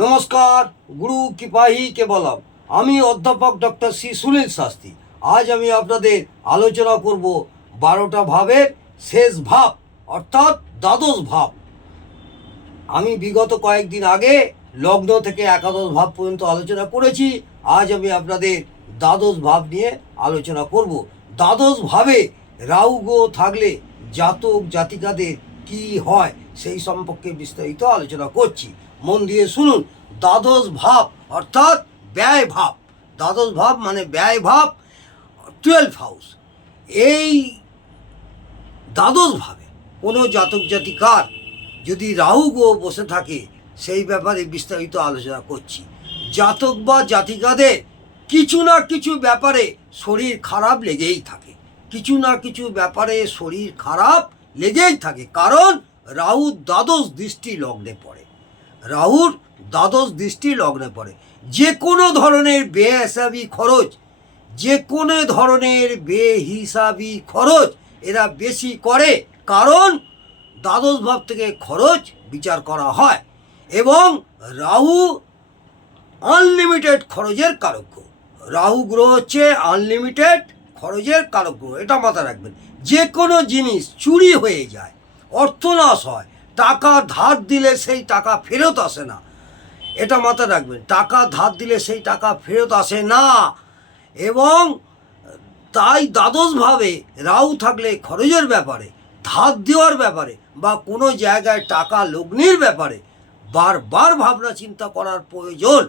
নমস্কার, গুরু কৃপাহি কেবলম। আমি অধ্যাপক ডক্টর শ্রী সুনীল শাস্ত্রী। আজ আমি আপনাদের আলোচনা করব 12টা ভাবের শেষ ভাব অর্থাৎ দ্বাদশ ভাব। আমি বিগত কয়েকদিন আগে লগ্ন থেকে একাদশ ভাব পর্যন্ত আলোচনা করেছি। আজ আমি আপনাদের দ্বাদশ ভাব নিয়ে আলোচনা করব। দ্বাদশ ভাবে রাহু গ্রহ থাকলে জাতক জাতিকাদের কি হয় সেই সম্পর্কে বিস্তারিত আলোচনা করছি। মন দিয়ে শুনুন। দ্বাদশ ভাব অর্থাৎ ব্যয় ভাব। দ্বাদশ ভাব মানে ব্যয় ভাব, 12 হাউস। এই দ্বাদশ ভাবে কোনো জাতক জাতিকার যদি রাহু গ্রহ বসে থাকে সেই ব্যাপারে বিস্তারিত আলোচনা করছি। জাতক বা জাতিকাদের কিছু না কিছু ব্যাপারে শরীর খারাপ লেগেই থাকে, কিছু না কিছু ব্যাপারে শরীর খারাপ লেগেই থাকে, কারণ রাহুর দ্বাদশ দৃষ্টি লগ্নে পড়ে। রাহুর দ্বাদশ দৃষ্টি লগ্নে পড়ে। যে কোনো ধরনের বেহিসাবি খরচ, যে কোনো ধরনের বেহিসাবি খরচ এরা বেশি করে, কারণ দ্বাদশ ভাব থেকে খরচ বিচার করা হয়। এবং রাহু আনলিমিটেড খরচের কারক গ্রহ। রাহু গ্রহ হচ্ছে আনলিমিটেড খরচের কারক গ্রহ, এটা মাথায় রাখবেন। যে কোনো জিনিস চুরি হয়ে যায়, অর্থনাশ হয়, টাকা ধার দিলে সেই টাকা ফেরত আসে না, এটা মাথায় রাখবেন। টাকা ধার দিলে সেই টাকা ফেরত আসে না। এবং তাই দ্বাদশভাবে রাহু থাকলে খরচের ব্যাপারে, ধার দেওয়ার ব্যাপারে বা কোনো জায়গায় টাকা লগ্নির ব্যাপারে বারবার ভাবনা চিন্তা করার প্রয়োজন,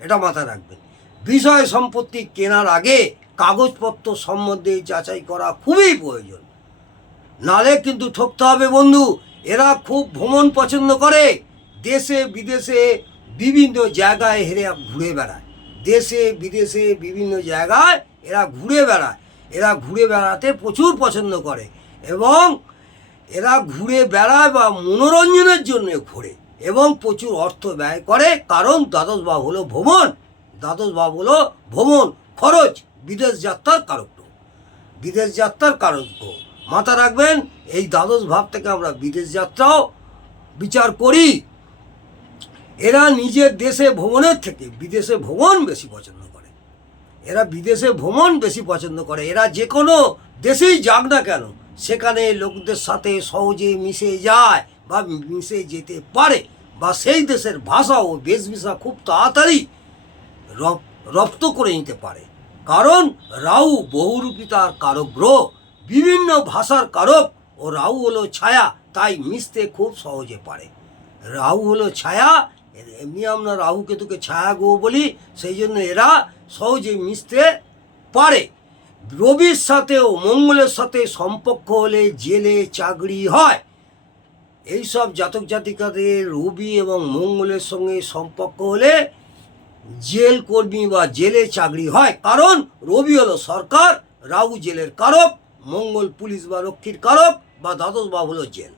এটা মাথায় রাখবেন। বিষয় সম্পত্তি কেনার আগে কাগজপত্র সম্বন্ধে যাচাই করা খুবই প্রয়োজন, নালে কিন্তু ঠকতে হবে বন্ধু। এরা খুব ভ্রমণ পছন্দ করে, দেশে বিদেশে বিভিন্ন জায়গায় ঘুরে বেড়ায়। দেশে বিদেশে বিভিন্ন জায়গায় এরা ঘুরে বেড়ায়। এরা ঘুরে বেড়াতে প্রচুর পছন্দ করে এবং এরা ঘুরে বেড়ায় বা মনোরঞ্জনের জন্য ঘোরে এবং প্রচুর অর্থ ব্যয় করে, কারণ দ্বাদশ ভাব হলো ভ্রমণ। দ্বাদশ ভাব হলো ভ্রমণ, খরচ, বিদেশ যাত্রার কারক। বিদেশ যাত্রার কারক মাথা রাখবেন। এই দ্বাদশ ভাব থেকে আমরা বিদেশ যাত্রাও বিচার করি। এরা নিজের দেশে ভ্রমণের থেকে বিদেশে ভ্রমণ বেশি পছন্দ করে। এরা বিদেশে ভ্রমণ বেশি পছন্দ করে। এরা যে কোনো দেশেই যাক না কেন, সেখানে লোকদের সাথে সহজে মিশে যায় বা মিশে যেতে পারে, বা সেই দেশের ভাষা ও বেশভূষা খুব তাড়াতাড়ি রপ্ত করে নিতে পারে, কারণ রাহু বহুরূপিতার কারক গ্রহ, বিভিন্ন ভাষার কারক। ও রাহু হলো ছায়া, তাই মিশতে খুব সহজে পারে। রাহু হলো ছায়া, এমনি আমরা রাহু কেতুকে ছায়া গ্রহ বলি, সেই জন্য এরা সহজে মিশতে পারে। রবির সাথেও মঙ্গলের সাথে সম্পর্ক হলে জেলে চাকরি হয়। এইসব জাতক জাতিকাদের রবি এবং মঙ্গলের সঙ্গে সম্পর্ক হলে জেল কর্মী বা জেলে চাকরি হয়, কারণ রবি হলো সরকার, রাহু জেলের কারক, মঙ্গল পুলিশ বা রক্ষীর কারক, বা দ্বাদশ ভাব হলো জেল।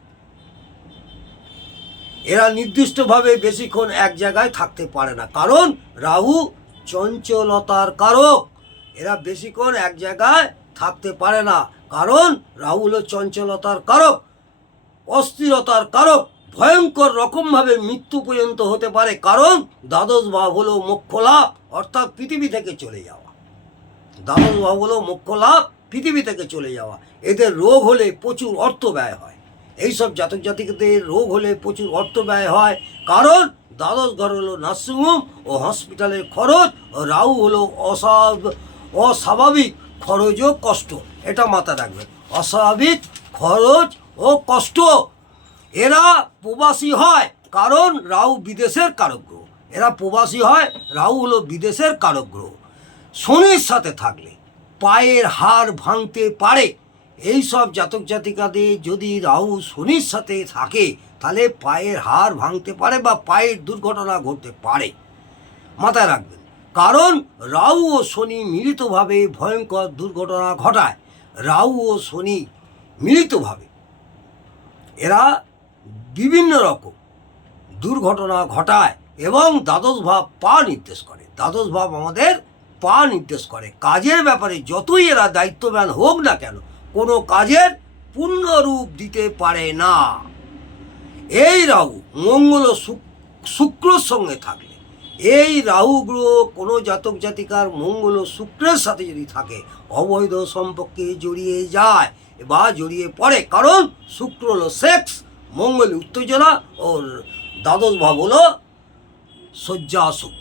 এরা নির্দিষ্টভাবে বেশিক্ষণ এক জায়গায় থাকতে পারে না, কারণ রাহু চঞ্চলতার কারক। এরা বেশিক্ষণ এক জায়গায় থাকতে পারে না, কারণ রাহু হলো চঞ্চলতার কারক, অস্থিরতার কারক। ভয়ঙ্কর রকমভাবে মৃত্যু পর্যন্ত হতে পারে, কারণ দ্বাদশ ভাব হলো মোক্ষ লাভ, অর্থাৎ পৃথিবী থেকে চলে যাওয়া। দ্বাদশ ভাব হলো মোক্ষ লাভ, পৃথিবী থেকে চলে যাওয়া। এদের রোগ হলে প্রচুর অর্থ ব্যয় হয়। এইসব জাতক জাতিকাদের রোগ হলে প্রচুর অর্থ ব্যয় হয়, কারণ দ্বাদশ ঘর হলো নার্সিংহোম ও হসপিটালের খরচ, ও রাহু হলো অস্বাভাবিক খরচ ও কষ্ট, এটা মাথায় রাখবেন। অস্বাভাবিক খরচ ও কষ্ট। এরা প্রবাসী হয়, কারণ রাহু বিদেশের কারক গ্রহ। এরা প্রবাসী হয়, রাহু হলো বিদেশের কারক গ্রহ। শনির সাথে থাকলে পায়ের হাড় ভাঙতে পারে। এই সব জাতক জাতিকাদের যদি রাহু শনির সাথে থাকে, তাহলে পায়ের হাড় ভাঙতে পারে বা পায়ের দুর্ঘটনা ঘটতে পারে, মাথায় রাখবেন। কারণ রাহু ও শনি মিলিতভাবে ভয়ঙ্কর দুর্ঘটনা ঘটায়। রাহু ও শনি মিলিতভাবে এরা বিভিন্ন রকম দুর্ঘটনা ঘটায় এবং দ্বাদশ ভাব পা নির্দেশ করে। দ্বাদশ ভাব আমাদের পা নির্দেশ করে। কাজের ব্যাপারে যতই এরা দায়িত্ববান হোক না কেন, কোনো কাজের পূর্ণ রূপ দিতে পারে না। এই রাহু মঙ্গল ও শুক্রর সঙ্গে থাকলে, এই রাহু গ্রহ কোনো জাতক জাতিকার মঙ্গল ও শুক্রের সাথে যদি থাকে, অবৈধ সম্পর্কে জড়িয়ে যায় বা জড়িয়ে পড়ে। কারণ শুক্র হলো সেক্স, মঙ্গল উত্তেজনা, ও দ্বাদশ ভাব হলো শয্যা সুখ।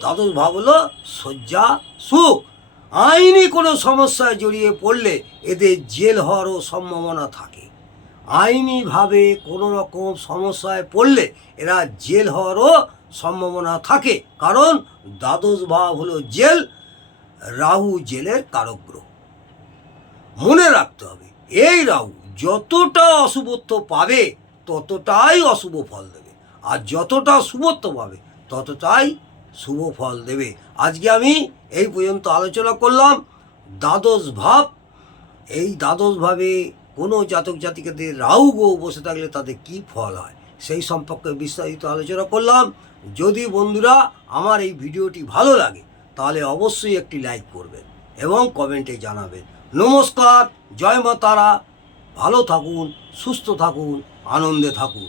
দ্বাদশ ভাব হলো শয্যা সুখ। আইনি কোনো সমস্যায় জড়িয়ে পড়লে এদের জেল হওয়ারও সম্ভাবনা থাকে। আইনিভাবে কোনো রকম সমস্যায় পড়লে এরা জেল হওয়ারও সম্ভাবনা থাকে। কারণ দ্বাদশ ভাব হলো জেল, রাহু জেলের কারক গ্রহ। মনে রাখতে হবে, এই রাহু যতটা অশুভত্ব পাবে ততটাই অশুভ ফল দেবে, আর যতটা শুভত্ব পাবে ততটাই শুভ ফল দেবে। আজকে আমি এই পর্যন্ত আলোচনা করলাম দ্বাদশ ভাব। এই দ্বাদশ ভাবে কোনো জাতক জাতিকাদের রাহু গ্রহ বসে থাকলে তাদের কী ফল হয় সেই সম্পর্কে বিস্তারিত আলোচনা করলাম। যদি বন্ধুরা আমার এই ভিডিওটি ভালো লাগে তাহলে অবশ্যই একটি লাইক করবেন এবং কমেন্টে জানাবেন। নমস্কার, জয় মা তারা। ভালো থাকুন, সুস্থ থাকুন, আনন্দে থাকুন।